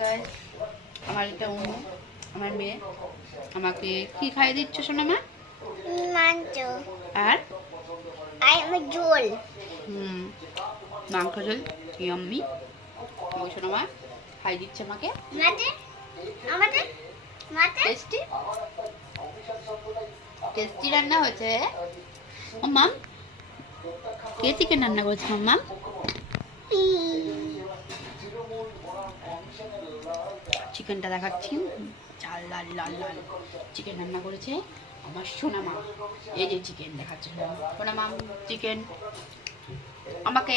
Guys, আমার এটা অনু, আমার মেয়ে। আমাকে কি খাইয়ে দিচ্ছ শোনা মা? মাংস আর আমার ঝোল। মাংস ঝোল ইয়াম্মি। ওই শোনা মা খাইয়ে দিচ্ছে আমাকে। মাতে আমাদের মাতে টেস্টি টেস্টি রান্না হয়েছে। ও মাম, কে চিকেন রান্না করেছে মাম্মা? চিকেনটা দেখাচ্ছি, চাল লাল লাল লাল চিকেন রান্না করেছে আমার সোনা মা। এই যে চিকেন দেখাচ্ছে সোনা মা, চিকেন আমাকে।